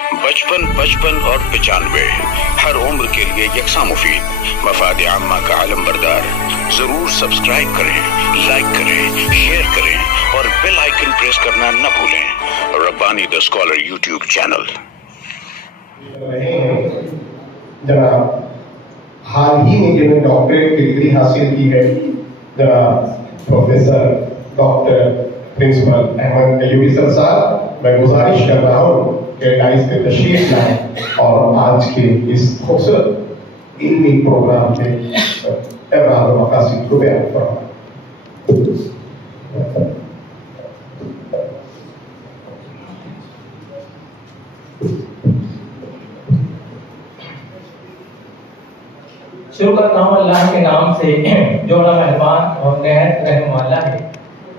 55 55 और 95 हर उम्र के लिए यकसा मुफीद, मफाद आम्मा का आलम बरदार। जरूर सब्सक्राइब करें, लाइक करें, शेयर करें और बेल आइकन प्रेस करना न भूलें। Rabbani the scholar YouTube channel. जनाब हाल ही में जिन्होंने डॉक्टरेट की डिग्री हासिल की है, जनाब professor doctor principal Ahmad Ayubi sir साहब, मैं गुजारिश कर रहा हूँ कि डाइस पे तशरीफ लाएं और आज के इस खूबसूरत इल्मी प्रोग्राम के इबरार व मकासिद को बयान फरमाएं। शुरू करता हूँ अल्लाह के नाम से जो बड़ा मेहरबान और निहायत रहने वाला है,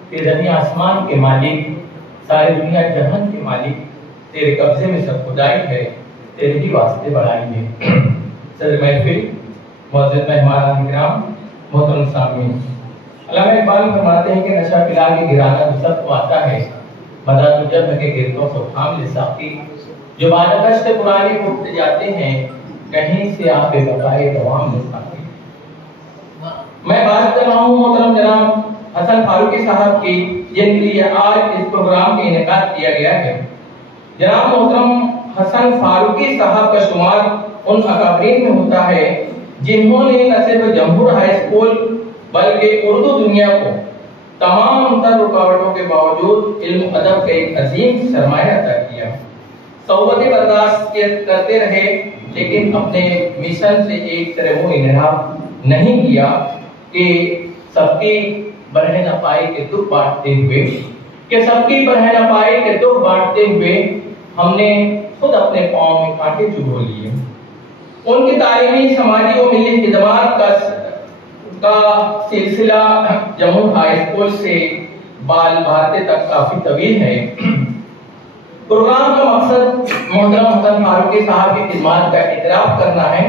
कि ज़मीन आसमान के मालिक, सारी दुनिया जहान के मालिक, तेरे कब्जे में सब खुदाई है, तेरे ही वास्ते बढ़ाई है। सदर महफिल, मुअज़्ज़िज़ मेहमान किराम, मोहतरम सामीन, अल्लामा इकबाल फरमाते हैं कि नशा पिला के गिराना तो सबको आता है, मदा तो जब के गिरतों को थाम ले साकी, जो बादकश से पुराने उठते जाते हैं, कहीं से आप बेबकाए दवाम ले साकी। मैं बात कर रहा हूँ मोहतरम जनाब हसन फारूकी साहब की, जिनके लिए आज इस प्रोग्राम का इनेकाद किया गया है। जनाब मोहतरम हसन फारूकी साहब का शुमार उन अकाबरीन में होता है जिन्होंने न सिर्फ जमहूर हाई स्कूल बल्कि उर्दू दुनिया को तमाम तर रुकावटों के बावजूद इल्म अदब का एक अजीम सरमाया अता किया। सौवतें बर्दाश्त करते रहे, लेकिन अपने मिशन से एक तरह वो इनराब नहीं किया कि सबकी बरहे न पाए के दुख बांटते हुए हमने खुद अपने पाँव में कांटे चुभो लिए। उनकी तालीमी, समाजी और मिली खिदमात का सिलसिला जम्मू हाई स्कूल से बाल भारती तक काफी तवील है। प्रोग्राम का मकसद मोहतरम हसन फारूकी साहब की खिदमात का इतराफ करना है,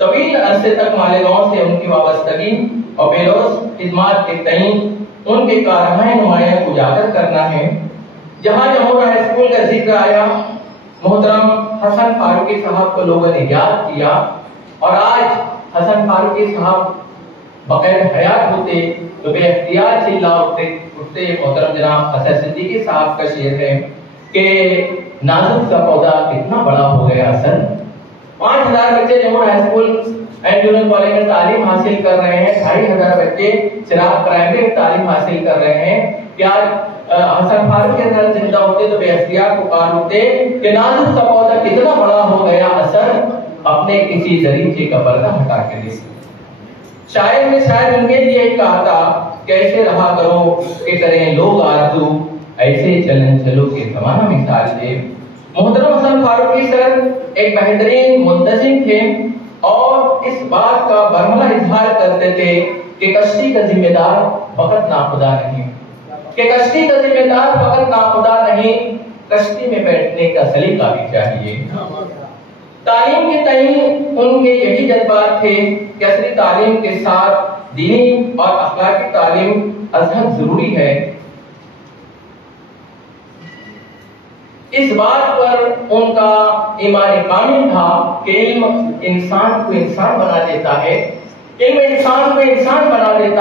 तवील अरसे तक मालेगांव से उनकी वाबस्तगी और बेलौस खिदमात के तईं उनके कारनामे नुमायां को उजागर करना है। जहां जमहूर हाई स्कूल का जिक्र आया, मोहतरम हसन फारूकी साहब को लोगों ने याद किया, और आज हसन फारूकी साहब बगैर हयात होते तो बेख्तियार चिल्ला उठते। मोहतरम जनाब हसन सिद्दीकी साहब का शेर है कि नाजुक सा पौधा कितना बड़ा हो गया हसन। 5000 बच्चे Jamhoor high school and junior college में तालीम हासिल कर रहे हैं, 2500 बच्चे चिराग प्राइमरी में तालीम हासिल कर रहे हैं। क्या हसन फारूकी अगर जिंदा होते तो बेख्तियार पुकार उठते कि नाजुक सा पौधा कितना बड़ा हो गया हसन, अपने किसी दरीचे का पर्दा हटा के दे। शायर ने शायद उनके लिए कहा था, कैसे रहा करो कि करें लोग आरज़ू, ऐसे चलन चलो के ज़माना मिसाल दे। मोहतरम हसन फारूकी सर एक बेहतरीन मुंतज़िम थे और इस बात का बरमला इजहार करते थे कि कश्ती का जिम्मेदार फकत नाखुदा नहीं, कश्ती में बैठने का सलीका भी चाहिए। तालीम के तईं उनके यही जज्बात थे कि असली तालीम के साथ दीनी और अखलाकी तालीम अज़हद जरूरी है। इस बात पर उनका ईमान कामिल था कि इल्म इंसान को इंसान बना देता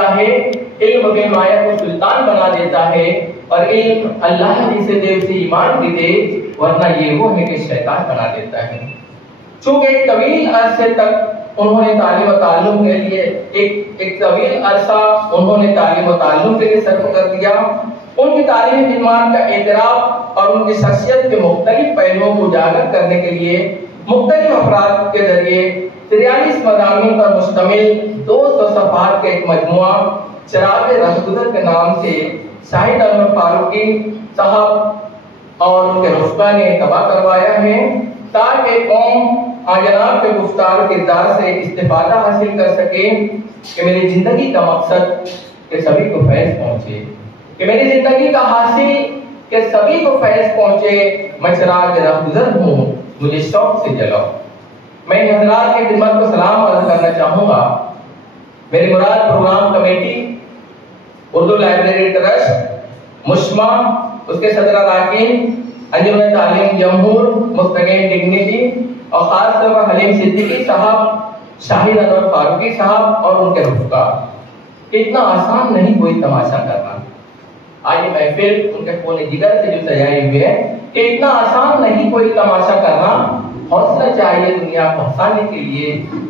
है, इल्म बेमाया को सुल्तान बना देता है, और इल्म अल्लाह जिसे देव से ईमान भी दे, वरना ये वो है कि शैतान बना देता है। चूंकि एक तवील अरसे तक उन्होंने तालीम व ताल्लुम के लिए एक तवील अरसा उन्होंने तालीम व ताल्लुम के लिए सर्फ कर दिया। उनकी तालीमी खिदमत का एतराफ और उनकी शख्सियत के मुख्तलिफ पहलुओं को उजागर करने के लिए मुख्तलिफ अफराद के जरिए 43 मज़ामीन पर मुश्तमिल 200 सफ़हात का एक मजमुआ चिराग रहगुज़र के नाम से शाहिद अहमद फारूकी साहब और उनके रुस्बा ने तबाह करवाया है, ताकि कौम जनाब के गुफ्तार किरदार से इस्तिफादा हासिल कर सके कि मेरी जिंदगी का मकसद कि सभी को फैज़ पहुंचे, कि मेरी जिंदगी का हासिल कि सभी को फैज़ पहुंचे। मैं चिराग रहगुज़र हूँ, मुझे शौक से जलाओ। मैं हज़रात की खिदमत को सलाम अर्ज़ करना चाहूँगा। मेरी मुराद programme committee, Urdu library trust, मुश्मा, उसके सदर अरकान, अंजुमन तालीम जमहूर मुस्तकीम डिग्निटी और खास तौर पर हलीम सिद्दीकी साहब, शाहिद अनवर फारूकी साहब और उनके रुफ़का। इतना आसान नहीं कोई तमाशा करना। आज ये महफिल उनके खून जिगर से जो सजाई हुई है कि इतना आसान नहीं कोई तमाशा करना। हौसला चाहिए दुनिया को हंसाने के लिए,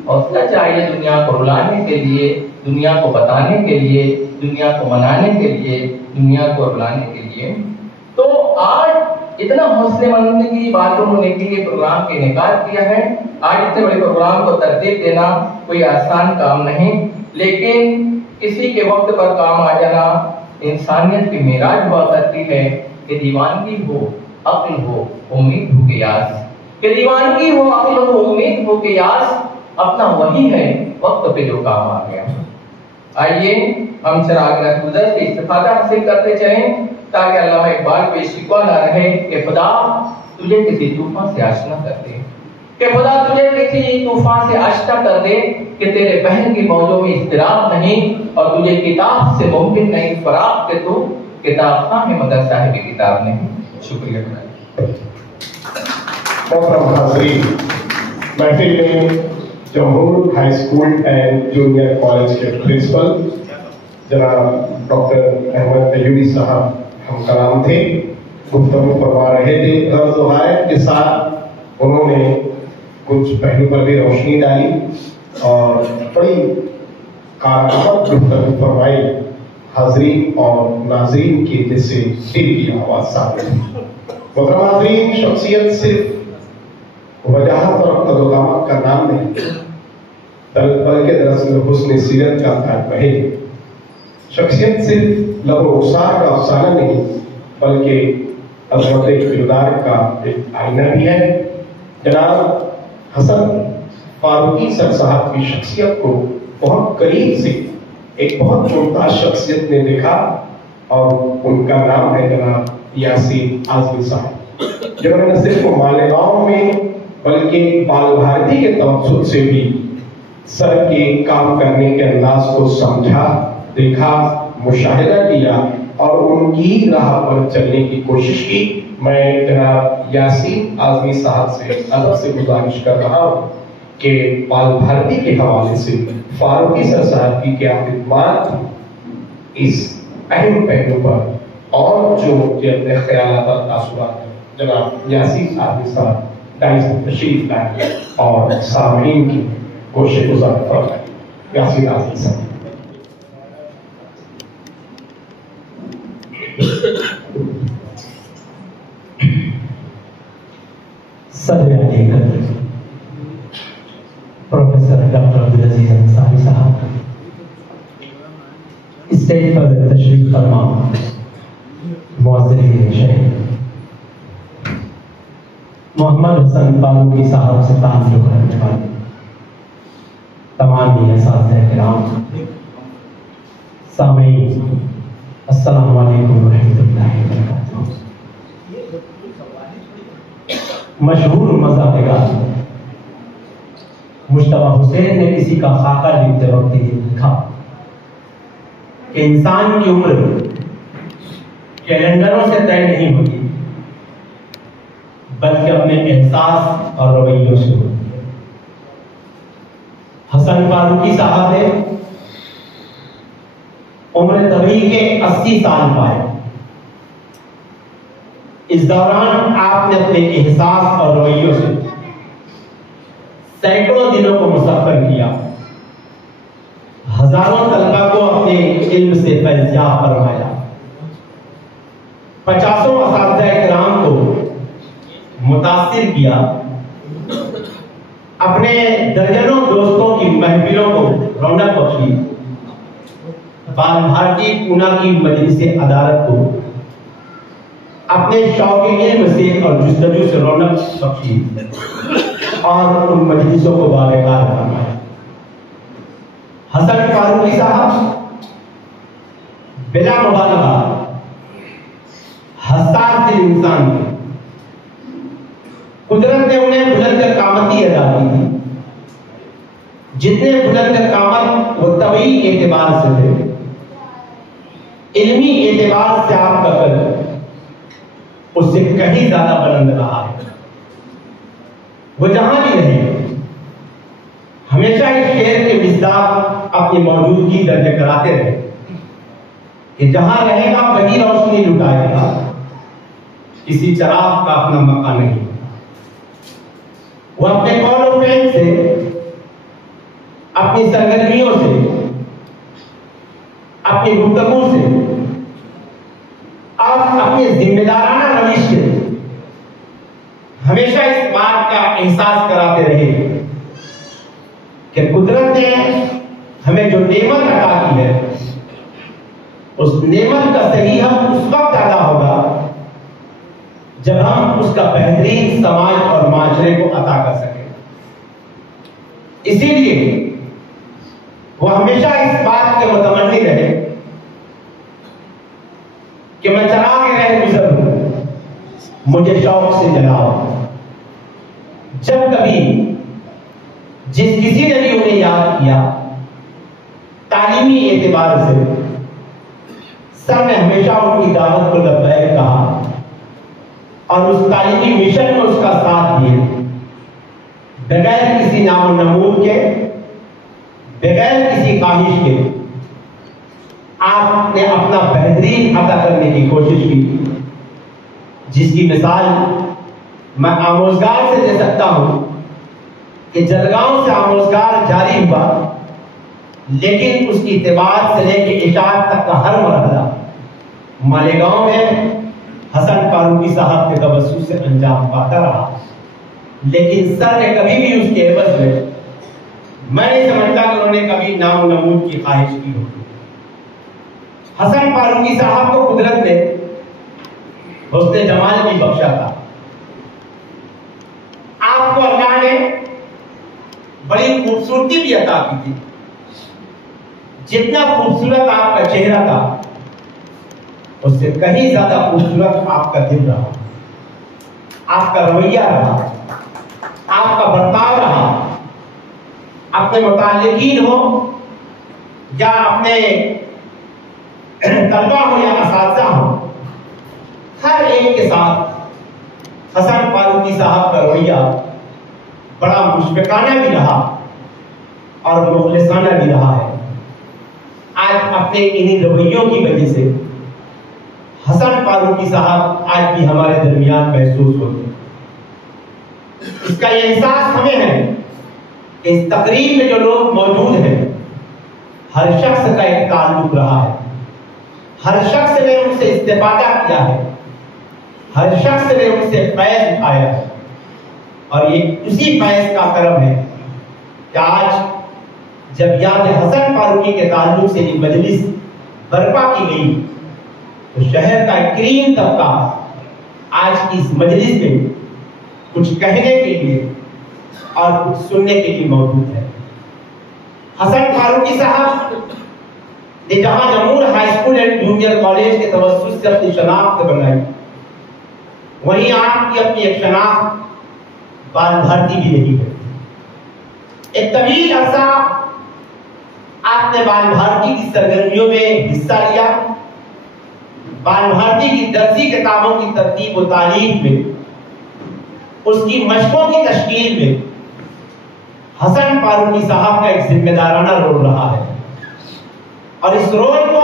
हौसला चाहिए दुनिया को रुलाने के लिए, दुनिया को बताने के लिए, दुनिया को मनाने के लिए, दुनिया को रुलाने के लिए। तो आज इतना हौसलेमंद की बातों को लेकर के प्रोग्राम के इनेकाद किया है। आज इतने बड़े प्रोग्राम को तरतीब देना कोई आसान काम नहीं, लेकिन किसी के वक्त पर काम आ जाना इंसानियत की मेराज हुआ करती है कि दीवानगी हो, अक्ल हो, उम्मीद हो, कियास। कि दीवानगी हो, अक्ल हो, उम्मीद हो, कियास, अपना वही है वक्त पे जो काम आ गया। आइए हम चिराग गुजर से इस्तिफादा हासिल करते चलें ताकि अल्लामा इकबाल को शिकवा ना रहे कि खुदा तुझे किसी तूफान से आशना कर दे, कि खुदा तुझे किसी तूफान से आशना कर दे कि तेरे बहन की मौजों में इस्तिराब नहीं और तुझे किताब से मुमकिन नहीं फराग के तू किताब खां है मगर साहिब किताब नहीं। शुक्रिया। मोहतरम हाज़रीन, महफिल में Jamhoor high school and junior college के प्रिंसिपल जनाब डॉक्टर अहमद अयूबी साहब हम कलाम थे, गुफ्तगू फरमा रहे थे। रज़ के साथ उन्होंने कुछ पहलू पर भी रोशनी डाली और बड़ी कारगर गुफ्तगू फरमाई। हाज़रीन और नाज़रीन के जैसे दिल की आवाज़ साथ है। मोहतरम हाज़रीन, शख्सियत सिर्फ वजाहत और कदोकामत का नाम नहीं बल्कि दरअसल हुस्न सीरत का ताजमहल है। शख्सियत सिर्फ लबो-उसार का अफसाना नहीं बल्कि अज़मत किरदार का एक आईना भी है। जनाब हसन फारूकी सर साहब की शख्सियत को बहुत करीब से एक बहुत मुमताज शख्सियत ने देखा और उनका नाम है जनाब यासीन आज़मी साहब, जिन्होंने न सिर्फ मालेगांव में बल्कि बाल भारती के तवज्जुह से भी सर के काम करने के अंदाज को समझा, देखा, मुशाहिदा किया और उनकी राह पर चलने की कोशिश की। मैं जनाब यासीन आज़मी साहब से अदब से गुजारिश कर रहा हूँ कि बाल भारती के हवाले से फारूकी सर साहब की क्या खिदमत इस अहम पहलू पर और जो अपने ख्यालात और तासुरात हैं, जनाब यासीन आज़मी साहब दाइस तशरीफ लाए और सामीन की कोशिश गुजार फरमाएं। यासीन आज़मी साहब। प्रोफेसर डॉक्टर अब्दुल अजीज अंसारी साहब, स्टेज पर तशरीफ फरमा मुअज़्ज़िन शहर मोहम्मद हसन फारूकी साहब से ताल्लुक़ रखने वाले तमाम असातिज़ा किराम, सामीन, अस्सलामु अलैकुम व रहमतुल्लाहि व बरकातुहू। मशहूर मज़ाहिर मुश्तबा हुसैन ने किसी का खाका लिखते वक्त ये लिखा कि इंसान की उम्र कैलेंडरों से तय नहीं होती बल्कि अपने एहसास और रवैयों से होती है। हसन फारूकी साहब ने उम्र तभी के 80 साल पाए। इस दौरान आपने अपने एहसास और रवैयों से सैकड़ों दिनों को मुसफ़र किया, हजारों तलबा को अपने इल्म से फैज़याब फरमाया, 50 असातिज़ा किराम को मुतासिर किया, अपने दर्जनों दोस्तों की महफिलों को रौनक बख्शी, बाल भारती पूना की मजलिस अदालत को अपने शौक़ इल्म से और जुस्तजू से रौनक बख्शी और उन मजलिसों को बावकार फरमाया। हसन फारूकी साहब बिला मुबालगा हसास दिल इंसान थे। कुदरत ने उन्हें बुलंद कामती अदा की थी। जितने बुलंद कामत वो तभी एतबार से थे, इल्मी एतबार से आपका कल اس سے کہیں زیادہ بلند رہا ہے۔ وہ جہاں بھی رہے ہمیشہ اس شعر کے مصداق اپنی موجودگی درج کراتے رہے کہ جہاں رہے گا وہی روشنی لٹائے گا، کسی چراغ کا اپنا مکان نہیں۔ وہ اپنے قول و فعل سے، اپنی سرگرمیوں سے، اپنی گفتگو سے اور اپنی ذمہ دارانہ روش سے ہمیشہ اس بات کا احساس کراتے رہے کہ قدرت نے ہمیں جو نعمت عطا کی ہے اس نعمت کا صحیح ہم اس وقت ادا ہوگا جب ہم اس کا بہترین سماج اور معاشرے کو عطا کر سکیں۔ اسی لیے وہ ہمیشہ اس بات کے متمنی رہے کہ میں چراغ رہ گزر ہوں، مجھے شوق سے جلاؤ۔ جب کبھی جس کسی نے بھی انہیں یاد کیا تعلیمی اعتبار سے، سر نے ہمیشہ ان کی دعوت کو لبیک کہا اور اس تعلیمی مشن میں اس کا ساتھ دیا، بغیر کسی نام و نمود کے، بغیر کسی خواہش کے آپ نے اپنا بہترین عطا کرنے کی کوشش کی، جس کی مثال میں آموزگار سے دے سکتا ہوں کہ جلگاؤں سے آموزگار جاری ہوا، لیکن اس کی اعتبار سے لے کے اشاعت تک کا ہر مرحلہ مالیگاؤں میں حسن فاروقی صاحب کے توسط سے انجام پاتا رہا۔ لیکن سر نے کبھی بھی اس کے عوض میں نہیں سمجھتا کہ انہوں نے کبھی نام و نمود کی خواہش کی ہوگی۔ حسن فاروقی صاحب کو قدرت نے حسن جمال بھی بخشا تھا۔ آپ کو اللہ نے بڑی خوبصورتی بھی عطا کی تھی۔ جتنا خوبصورت آپ کا چہرہ تھا اس سے کہیں زیادہ خوبصورت آپ کا دل رہا، آپ کا رویہ رہا، آپ کا برتاؤ رہا۔ اپنے متعلقین ہو یا اپنے طلبہ ہو یا اساتذہ ہو، ہر ایک کے ساتھ حسن فاروقی صاحب کا رویہ بڑا مشفقانہ بھی رہا اور مخلصانہ بھی رہا ہے۔ آج اپنے انہی رویوں کی وجہ سے حسن فاروقی صاحب آج بھی ہمارے درمیان محسوس ہوتے ہیں۔ اس کا یہ احساس ہمیں ہے کہ اس تقریب میں جو لوگ موجود ہیں ہر شخص کا ایک تعلق رہا ہے، ہر شخص نے ان سے استفادہ کیا ہے، ہر شخص نے ان سے فیض اٹھایا ہے، اور یہ اسی فیض کا کرم ہے کہ آج جب یاد حسن فاروقی کے تعلق سے یہ مجلس برپا کی گئی تو شہر کا کریم طبقہ آج کی اس مجلس میں کچھ کہنے کے لیے اور کچھ سننے کے لیے موجود ہے۔ حسن فاروقی صاحب نے جہاں جمہور high school and junior college کے توسط سے اپنی شناخت بنائی، وہیں آپ کی اپنی ایک شناخت بال بھارتی بھی رہی ہے۔ ایک طویل عرصہ آپ نے بال بھارتی کی سرگرمیوں میں حصہ لیا، بال بھارتی کی درسی کتابوں کی ترتیب و تعلیف میں، اس کی مشقوں کی تشکیل میں حسن فاروقی صاحب کا ایک ذمہ دارانہ رول رہا ہے، اور اس رول کو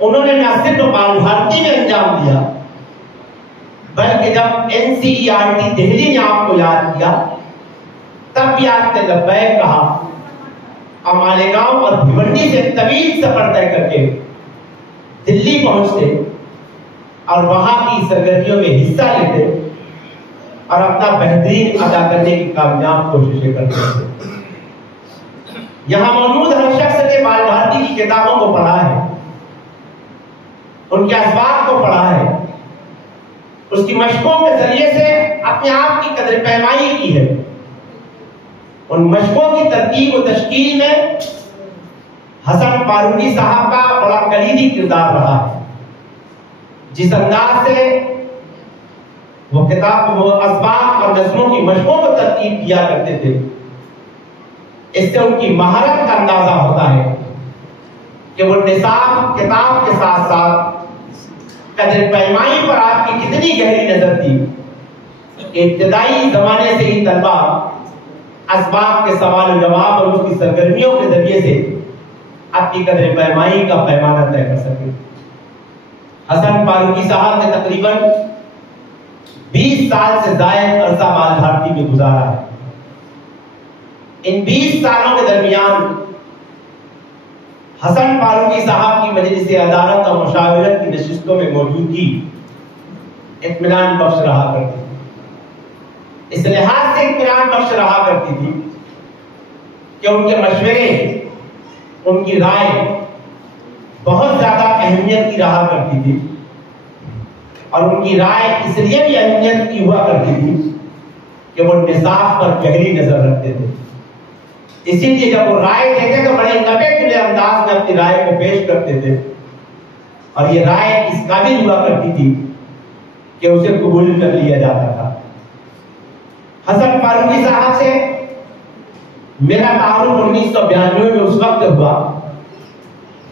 انہوں نے نہ صرف بال بھارتی میں انجام دیا بلکہ جب NCERT دہلی نے آپ کو یاد کیا تب بھی آپ نے لبیک کہا اور مالیگاؤں اور بھیونڈی سے طویل سفر طے کر کے دلی پہنچتے اور وہاں کی سرگرمیوں میں حصہ لیتے اور اپنا بہترین ادا کرنے کی کامیاب کوششیں کرتے تھے۔ یہاں موجود ہر شخص نے بال بھارتی کی کتابوں کو پڑھا ہے، ان کے اسباق کو پڑھا ہے، اس کی مشقوں کے ذریعے سے اپنے آپ کی قدر پیمائی کی ہے۔ ان مشقوں کی ترتیب و تشکیل میں حسن فاروقی صاحب کا بڑا کلیدی کردار رہا ہے۔ جس انداز سے وہ کتاب وہ اسباق اور نظموں کی مشقوں کو ترتیب دیا کرتے تھے، اس سے ان کی مہارت کا اندازہ ہوتا ہے کہ وہ نصاب کتاب کے ساتھ ساتھ قدر پیمائی پر آپ کی کتنی گہری نظر تھی کہ ابتدائی زمانے سے ہی طلبہ اسباق کے سوال و جواب اور اس کی سرگرمیوں کے ذریعے سے اپنی قدر پیمائی کا پیمانہ طے کر سکے۔ حسن فاروقی صاحب نے تقریباً 20 سال سے زائد عرصہ بال بھارتی میں گزارا ہے۔ ان 20 سالوں کے درمیان حسن فاروقی صاحب کی مجلس عدالت اور مشاورت کی نشستوں میں موجودگی اطمینان بخش رہا کرتی تھی۔ اس لحاظ سے اطمینان بخش رہا کرتی تھی کہ ان کے مشورے، ان کی رائے بہت زیادہ اہمیت کی رہا کرتی تھی، اور ان کی رائے اس لیے بھی اہمیت کی ہوا کرتی تھی کہ وہ نصاب پر گہری نظر رکھتے تھے۔ اسی لیے جب وہ رائے دیتے تو بڑے نبے تلے انداز میں اپنی رائے کو پیش کرتے تھے، اور یہ رائے اس قابل ہوا کرتی تھی کہ اسے قبول کر لیا جاتا تھا۔ حسن فاروقی صاحب سے میرا تعارف 1992 میں اس وقت ہوا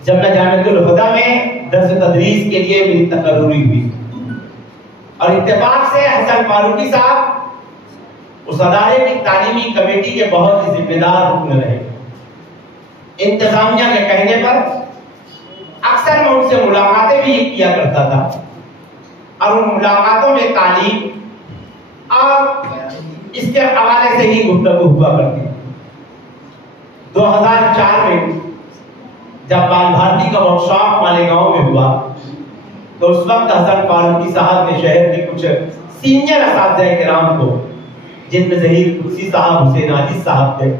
جب میں جامعۃ الہدیٰ میں درس تدریس کے لیے میری تقرری ہوئی، اور اتفاق سے حسن فاروقی صاحب اس ادارے کی تعلیمی کمیٹی کے بہت ہی ذمہ دار رکن رہے۔ انتظامیہ کے کہنے پر اکثر میں ان سے ملاقاتیں بھی کیا کرتا تھا، اور ان ملاقاتوں میں تعلیم اور اس کے حوالے سے ہی گفتگو ہوا کرتی۔ 2004 میں جب بال بھارتی کا ورکشاپ مالیگاؤں میں ہوا تو اس وقت حسن فاروقی صاحب نے شہر کے کچھ سینئر اساتذہ کرام کو، جن میں ظہیر قدسی صاحب، حسین عاجز صاحب تھے،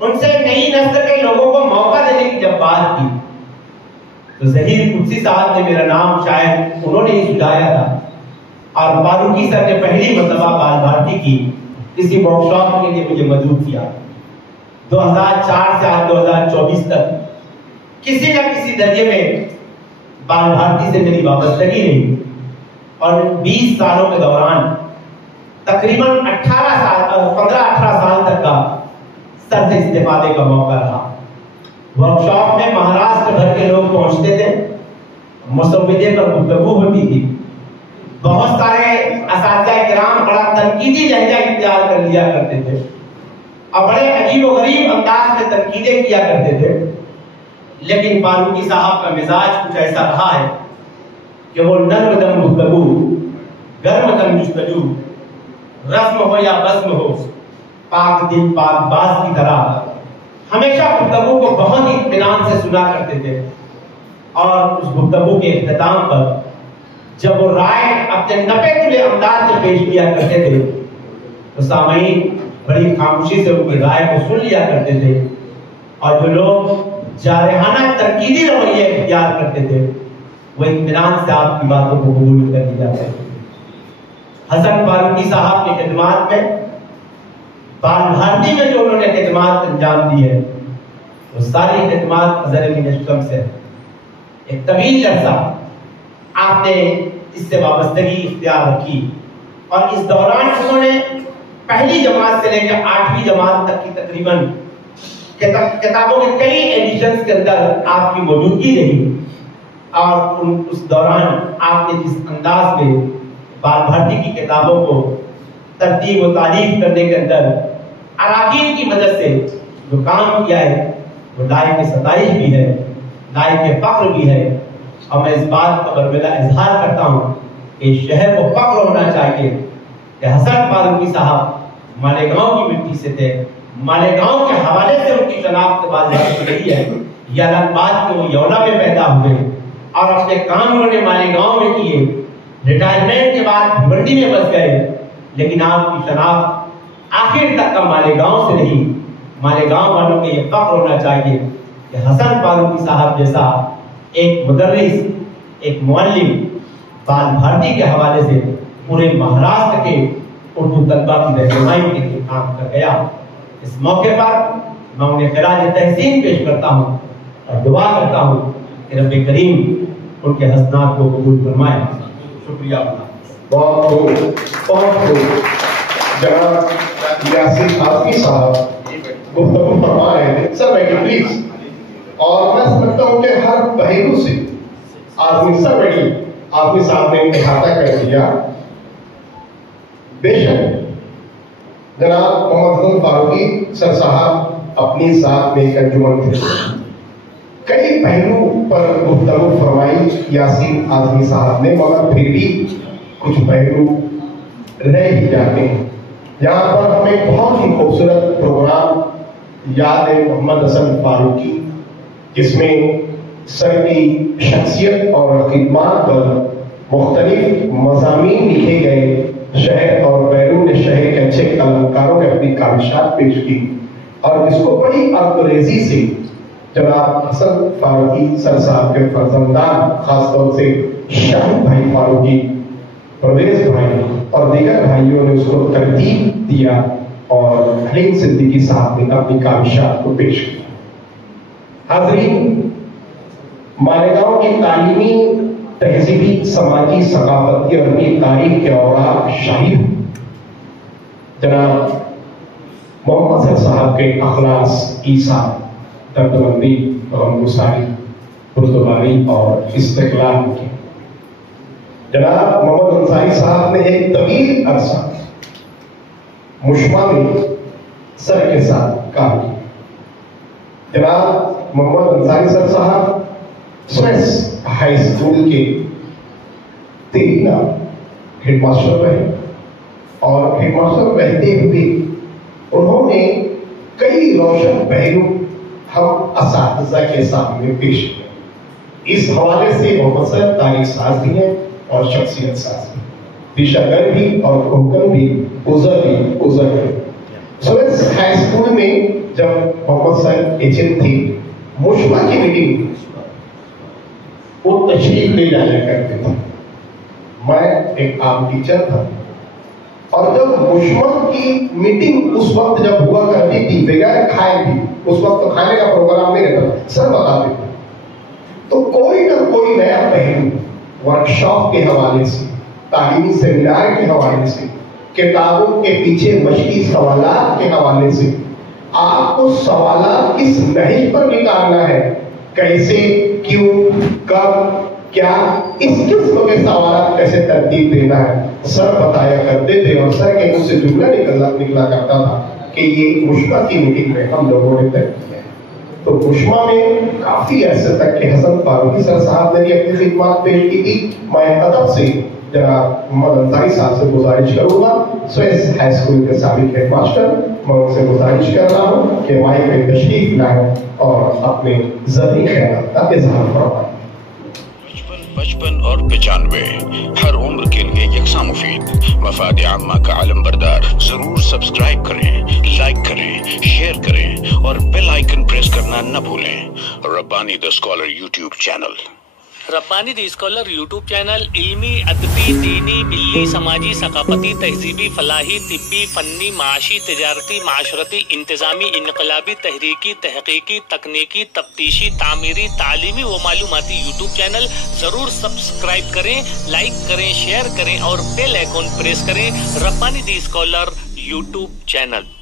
ان سے نئی نسل کے لوگوں کو موقع دینے کی جب بات کی تو ظہیر قدسی صاحب نے میرا نام شاید انہوں نے ہی سجایا تھا، اور فاروقی سر نے پہلی مرتبہ بال بھارتی کی کسی ورکشاپ کے لیے مجھے مدعو کیا۔ 2004 سے آج 2024 تک کسی نہ کسی درجے میں بال بھارتی سے میری وابستگی رہی، اور 20 سالوں کے دوران تقریباً 15-18 سال تک کا سر سے استفادے کا موقع رہا۔ ورکشاپ میں مہاراشٹر بھر کے لوگ پہنچتے تھے، مسودے پر گفتگو ہوتی تھی، بہت سارے اساتذہ کرام بڑا تنقیدی لہجہ اختیار کر لیا کرتے تھے، اور بڑے عجیب و غریب انداز میں تنقیدیں کیا کرتے تھے، لیکن فاروقی صاحب کا مزاج کچھ ایسا رہا ہے کہ وہ نرم دم گفتگو، گرم دم جستجو، رسم ہو یا بزم ہو، پاک دل پاک باز کی طرح ہمیشہ گفتگو کو بہت ہی اطمینان سے سنا کرتے تھے، اور اس گفتگو کے اختتام پر جب وہ رائے اپنے نپے تلے انداز میں پیش کیا کرتے تھے تو سامعین بڑی خاموشی سے ان کی رائے کو سن لیا کرتے تھے، اور جو لوگ جارحانہ تنقیدی رویے اختیار کرتے تھے وہ اطمینان سے آپ کی باتوں کو قبول کر لیا کرتے تھے۔ حسن فاروقی صاحب کی خدمات میں، بال بھارتی میں جو انہوں نے خدمات انجام دی ہے، وہ ساری خدمات نظر الشمس سے ایک طویل عرصہ آپ نے اس سے وابستگی اختیار رکھی، اور اس دوران انہوں نے پہلی جماعت سے لے کر 8ویں جماعت تک کی تقریباً کتابوں کے کئی ایڈیشنز کے اندر آپ کی موجودگی رہی، اور اس دوران آپ نے جس انداز میں بال بھارتی کی کتابوں کو ترتیب و تعریف کرنے کے اندر اراکین کی مدد سے جو کام کیا ہے وہ لائق ستائش بھی ہے، لائق فخر بھی ہے، اور میں اس بات کا برملا اظہار کرتا ہوں کہ شہر کو فخر ہونا چاہیے کہ حسن فاروقی صاحب مالیگاؤں کی مٹی سے تھے، مالیگاؤں کے حوالے سے ان کی شناخت بازیافت رہی ہے۔ یہ الگ بات کہ وہ یولا میں پیدا ہوئے اور اپنے کام انہوں نے مالیگاؤں میں کیے، ریٹائرمنٹ کے بعد بھیونڈی میں بس گئے، لیکن آپ کی شناخت آخر تک کا مالیگاؤں سے نہیں۔ مالیگاؤں والوں کے یہ فخر ہونا چاہیے کہ حسن فاروقی صاحب جیسا ایک مدرس، ایک معلم بال بھارتی کے حوالے سے پورے مہاراشٹر کے اردو طلبہ کی رہنمائی کے لیے کام کر گیا۔ اس موقع پر میں انہیں خراج تحسین پیش کرتا ہوں اور دعا کرتا ہوں کہ رب کریم ان کے حسنات کو قبول فرمائے۔ شکریہ۔ بہت خوب جناب یاسر عاطفی صاحب گفتگو فرما رہے تھے۔ سر بیٹھے پلیز، اور میں سمجھتا ہوں کہ ہر پہلو سے آدمی سر بیٹھے आदमी साहब ने इहाता कर दिया। बेशक जनाब मोहम्मद हसन फारूकी सर साहब अपनी साथ में एक अंजुमन थे, कई पहलू पर गुफ्तगू फरमाई यासीन आजमी साहब ने, मगर फिर भी कुछ पहलू रह ही जाते हैं। यहाँ पर हमें बहुत ही खूबसूरत प्रोग्राम याद है मोहम्मद हसन फारूकी, जिसमें सर की शख्सियत और खिदमात पर मुख्तलिफ मज़ामीन लिखे गए, शहर और बैरून शहर के अच्छे कलाकारों ने अपनी काविशात पेश की, और इसको बड़ी अंग्रेजी से जनाब हसन फारूकी सर साहब के फर्जंदान, खासतौर से शाहिद भाई फारूकी, परवेज भाई और दीगर भाइयों ने उसको तरतीब दिया और हलीम सिद्दीकी साहब ने अपनी काविशात को पेश किया। हाज़रीन, मालेगांव की तालीमी, तहजीबी, समाजी, सकाफती और अपनी तारीख के औराक शाहिद जनाब मोहम्मद सर साहब के अखलास, ईसा, दर्दमंदी, गमगुसारी, बुर्दबारी और इस्तिक़लाल की। जनाब मोहम्मद अंसारी साहब ने एक तवील अरसा मुश्मा में सर के साथ काम किया। जनाब मोहम्मद अंसारी सर साहब स्वेस हाई स्कूल के तेरीना हेडमास्टर रहे, और हेडमास्टर रहते हुए उन्होंने कई रोशन पहलू हम असातिज़ा के सामने पेश किए। इस हवाले से मोहम्मद सर तारीख साज भी हैं और शख्सियत साज भी, पेशागर भी और हुक्म भी, उज़र भी। स्वेस हाई स्कूल में जब मोहम्मद सर एजेंट थे, मुश्मा की मीटिंग वो तशरीफ ले जाया करते थे। मैं एक आम टीचर था, और जब मुश्मा की मीटिंग उस वक्त जब हुआ करती थी बगैर खाए भी, उस वक्त तो खाने का प्रोग्राम नहीं रहता, सर बताते थे, तो कोई ना कोई नया पहलू वर्कशॉप के हवाले से, तालीमी सेमिनार के हवाले से, किताबों के पीछे मशकी सवालात के हवाले से, आपको सवालात किस नहिज पर निकालना है, कैसे, क्यों, कब, क्या, इस किस्म के सवाल कैसे तरतीब देना है, सर बताया करते थे। और सर के मुंह से जुमला निकला करता था कि ये मुश्मा की मीटिंग में हम लोगों ने तय किया। तो मुश्मा में काफी अरसे तक के हसन फारूकी सर साहब ने भी अपनी खिदमत पेश की थी। मैं अदब से जनाब मोहम्मद अंसारी साहब से गुजारिश करूंगा, स्वेस हाई स्कूल के साबिक हेडमास्टर, मैं उनसे गुजारिश कर रहा हूँ कि माइक में तशरीफ लाएं और अपने ज़रूरी ख्याल का इजहार फरमाएं। 55 और 95 हर उम्र के लिए यकसा मुफीद, मफाद आम्मा का आलम बरदार। जरूर सब्सक्राइब करें, लाइक करें, शेयर करें और बेल आइकन प्रेस करना न भूलें। Rabbani the scholar YouTube channel. Rabbani the scholar YouTube channel इल्मी, अदबी, दीनी, मिल्ली, समाजी, सकाफती, तहजीबी, फलाही, तिब्बी, फन्नी, माशी, तिजारती, माशरती, इंतजामी, इनकलाबी, तहरीकी, तहकीकी, तकनीकी, तफ्तीशी, तामीरी, तालीमी व मालूमाती यूट्यूब चैनल जरूर सब्सक्राइब करें, लाइक करें, शेयर करें और बेल आइकन प्रेस करें। Rabbani the scholar YouTube channel.